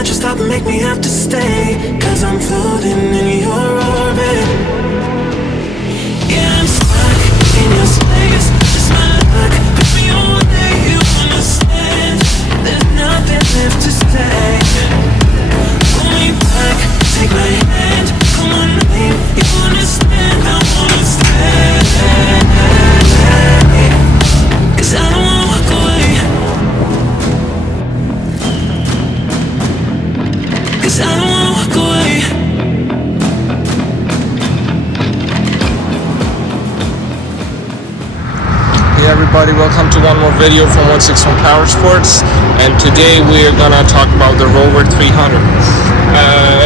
let you stop and make me have to stay, 'cause I'm floating in your orbit. Yeah, I'm stuck in your space, just my luck. Push me away, you understand. There's nothing left to say. Pull me back, take my hand. Come on, babe, you understand. I wanna stay, 'cause I don't wanna walk away. 'Cause I don't wanna walk away. Hey everybody, welcome to one more video from 161 Power Sports, and today we are gonna talk about the Rover 300.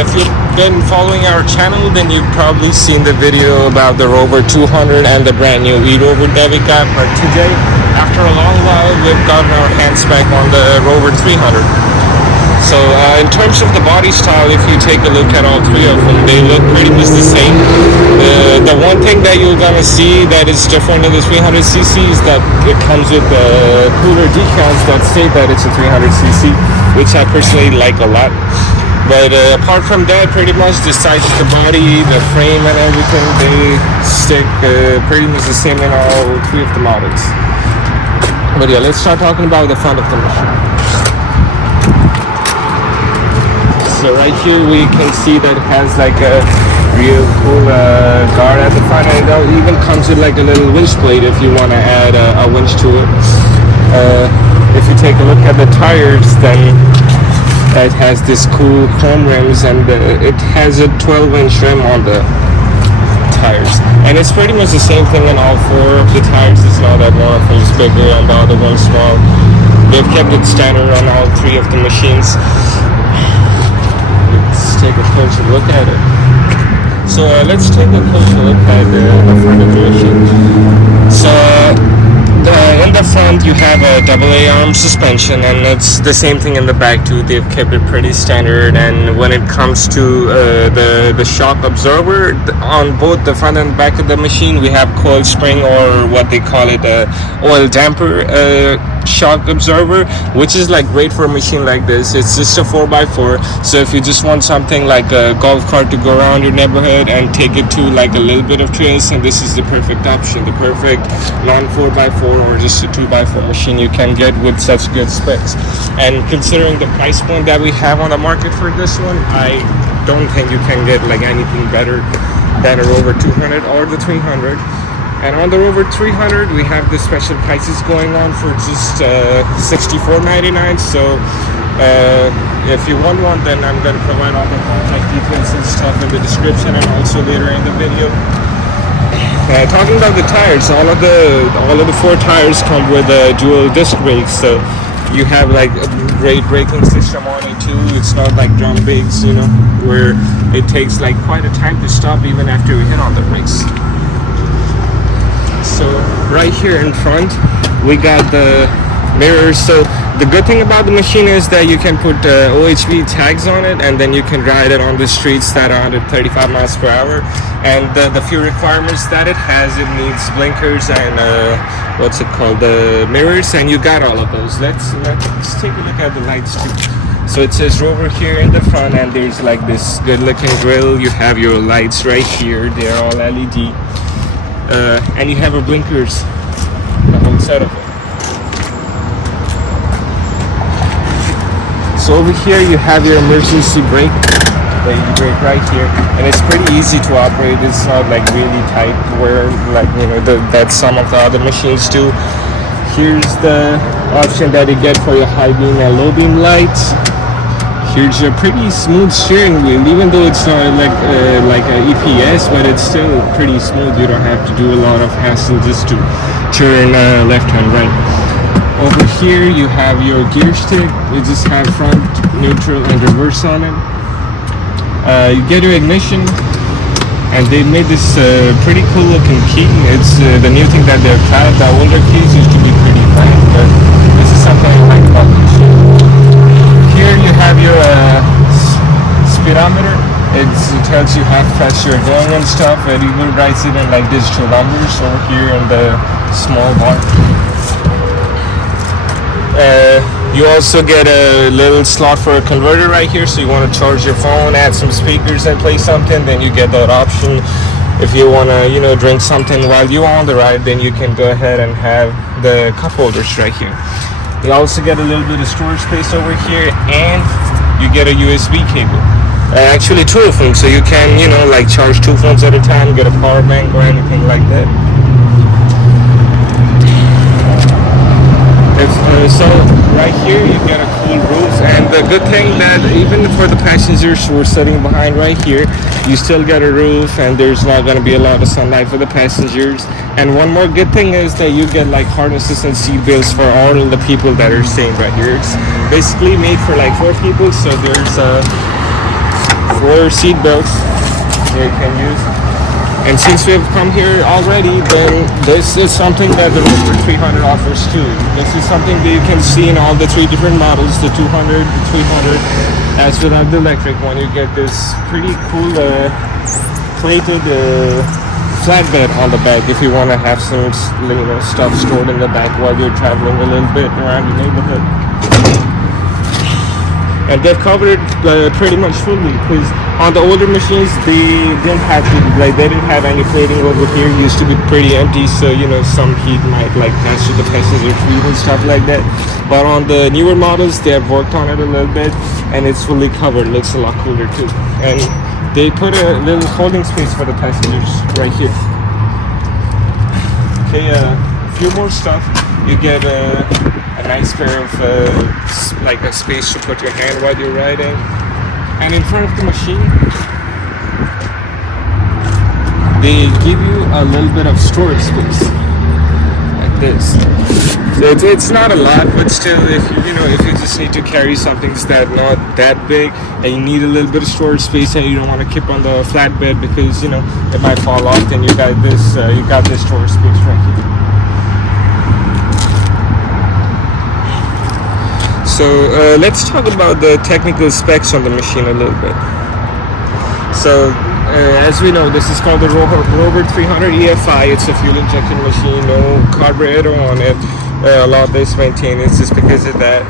If you've been following our channel, then you've probably seen the video about the Rover 200 and the brand new e-Rover that we got, but today, after a long while, we've gotten our hands back on the Rover 300. So in terms of the body style, if you take a look at all three of them, they look pretty much the same. The one thing that you're gonna see that is different in the 300cc is that it comes with cooler decals that say that it's a 300cc, which I personally like a lot. But apart from that, pretty much the size of the body, the frame and everything, they stick pretty much the same in all three of the models. But yeah, let's start talking about the front of the machine. So right here we can see that it has like a real cool guard at the front, and it even comes with like a little winch blade if you want to add a winch to it. If you take a look at the tires, then it has this cool chrome rims, and it has a 12-inch rim on the tires, and it's pretty much the same thing in all four of the tires. It's not that one of them is bigger and the other one's small. They've kept it standard on all three of the machines. Let's take a closer look at it. So let's take a closer look at the front of the machine. So in the front you have a AA arm suspension, and it's the same thing in the back too. They've kept it pretty standard. And when it comes to the shock absorber, on both the front and back of the machine we have coil spring, or what they call it, oil damper shock absorber, which is like great for a machine like this. It's just a 4x4, so if you just want something like a golf cart to go around your neighborhood and take it to like a little bit of trails, and this is the perfect option, the perfect non 4x4 or just a 2x4 machine you can get with such good specs. And considering the price point that we have on the market for this one, I don't think you can get like anything better than a Rover 200 or the 300. And on the Rover 300, we have the special prices going on for just $64.99. So if you want one, then I'm going to provide all the contact details and stuff in the description, and also later in the video. Talking about the tires, all of the four tires come with dual disc brakes, so you have like a great braking system on it too. It's not like drum brakes, you know, where it takes like quite a time to stop even after you hit on the brakes. So right here in front we got the mirrors. So the good thing about the machine is that you can put OHV tags on it, and then you can ride it on the streets that are under 35 miles per hour. And the few requirements that it has, it needs blinkers and what's it called, the mirrors, and you got all of those. Let's take a look at the lights too. So it says Rover here in the front, and there's like this good looking grill. You have your lights right here, they're all LED. And you have a blinkers, the whole set of it. So over here you have your emergency brake. You brake right here, and it's pretty easy to operate. It's not like really tight where, like, you know, that some of the other machines do. Here's the option that you get for your high beam and low beam lights. Here's a pretty smooth steering wheel, even though it's not like a EPS, but it's still pretty smooth. You don't have to do a lot of hassle just to turn left and right. Over here you have your gear stick. You just have front, neutral, and reverse on it. You get your ignition, and they made this pretty cool looking key. It's the new thing that they've tried. The older keys used to be pretty plain, but this is something I like about the machine. Here you have your speedometer. It tells you how fast you're going and stuff. It even writes it in like digital numbers over here in the small bar. You also get a little slot for a converter right here, so you want to charge your phone, add some speakers and play something, then you get that option. If you want to, you know, drink something while you're on the ride, then you can go ahead and have the cup holders right here. You also get a little bit of storage space over here, and you get a USB cable. Actually, 2 of them, so you can, you know, like charge 2 phones at a time, get a power bank or anything like that. So right here you get a cool roof, and the good thing that even for the passengers who are sitting behind right here, you still get a roof, and there's not going to be a lot of sunlight for the passengers. And one more good thing is that you get like harnesses and seat belts for all the people that are staying right here. It's basically made for like 4 people, so there's 4 seat belts you can use. And since we've come here already, then this is something that the Rover 300 offers too. This is something that you can see in all the 3 different models, the 200, the 300, as without the electric one. You get this pretty cool plated flatbed on the back if you want to have some, you know, stuff stored in the back while you're traveling a little bit around the neighborhood. And they've covered it pretty much fully, because on the older machines they didn't have to, like, they didn't have any plating over here. It used to be pretty empty, so you know some heat might like pass through the passenger seat and stuff like that. But on the newer models, they have worked on it a little bit, and it's fully covered. Looks a lot cooler too. And they put a little holding space for the passengers right here. Okay, a few more stuff. You get a nice pair of like a space to put your hand while you're riding, and in front of the machine they give you a little bit of storage space like this. So it's not a lot, but still, if you just need to carry something that's not that big and you need a little bit of storage space and you don't want to keep on the flatbed because you know it might fall off, then you got this storage space right here. So let's talk about the technical specs on the machine a little bit. So as we know, this is called the Rover 300 EFI. It's a fuel injection machine, no carburetor on it. A lot less maintenance just because of that.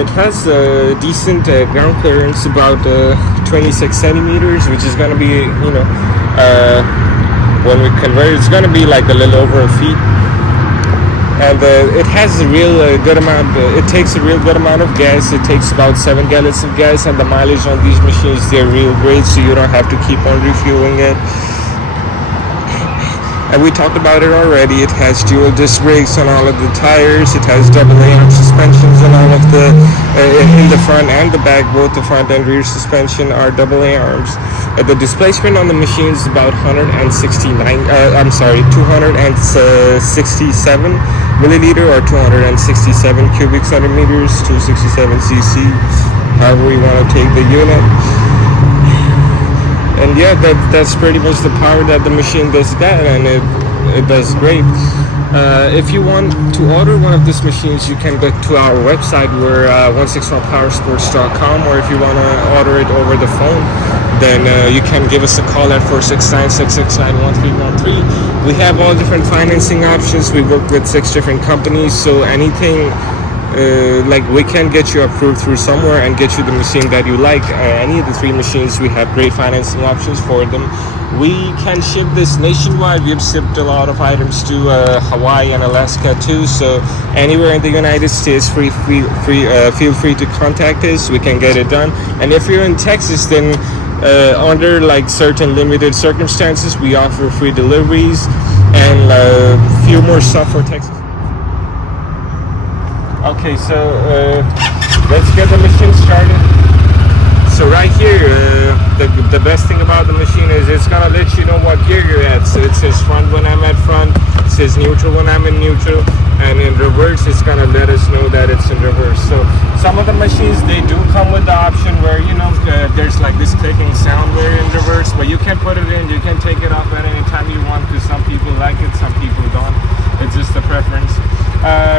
It has a decent ground clearance, about 26 centimeters, which is going to be, you know, when we convert it's going to be like a little over a feet. And it has a real good amount. It takes a real good amount of gas. It takes about 7 gallons of gas, and the mileage on these machines, they're real great, so you don't have to keep on refueling it. And we talked about it already. It has dual disc brakes on all of the tires. It has AA arm suspensions on all of the in the front and the back. Both the front and rear suspension are AA arms. The displacement on the machine is about 267 milliliter or 267 cubic centimeters, 267 cc, however you want to take the unit. And yeah, that's pretty much the power that the machine does that, and it does great. If you want to order one of these machines, you can go to our website. We're 161powersports.com, or if you want to order it over the phone, then you can give us a call at 469-669-1313. We have all different financing options. We work with 6 different companies, so anything like we can get you approved through somewhere and get you the machine that you like. Any of the 3 machines, we have great financing options for them. We can ship this nationwide. We've shipped a lot of items to Hawaii and Alaska too, so anywhere in the United States, feel free to contact us. We can get it done. And if you're in Texas, then under like certain limited circumstances, we offer free deliveries and a few more stuff for Texas. Okay, so let's get the machine started. So right here, the best thing about the machine is it's gonna let you know what gear you're at. So it says front when I'm at front, it says neutral when I'm in neutral, and in reverse it's gonna let us know that it's in reverse. So some of the machines, they do come with the option where, you know, there's like this clicking sound where in reverse, but you can put it in, you can take it off at any time you want, because some people like it, some people don't. It's just a preference.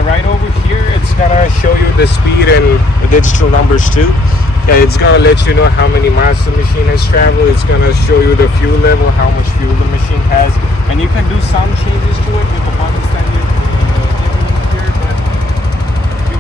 Right over here, it's gonna show you the speed and the digital numbers too. It's gonna let you know how many miles the machine has traveled. It's gonna show you the fuel level, how much fuel the machine has, and you can do some changes to it with the buttons that you here. But you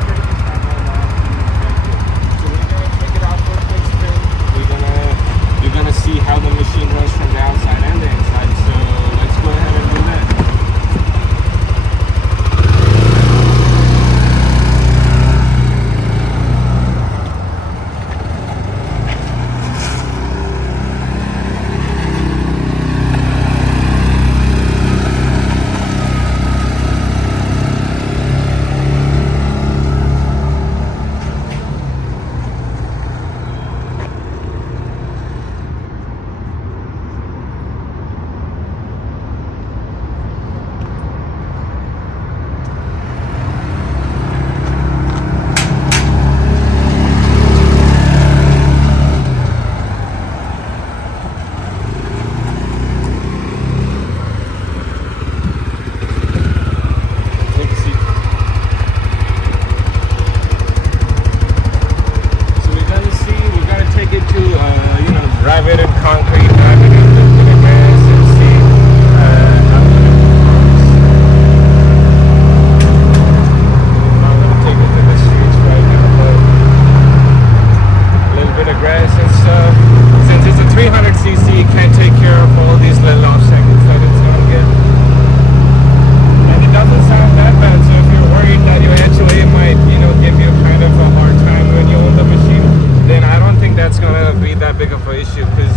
big of an issue because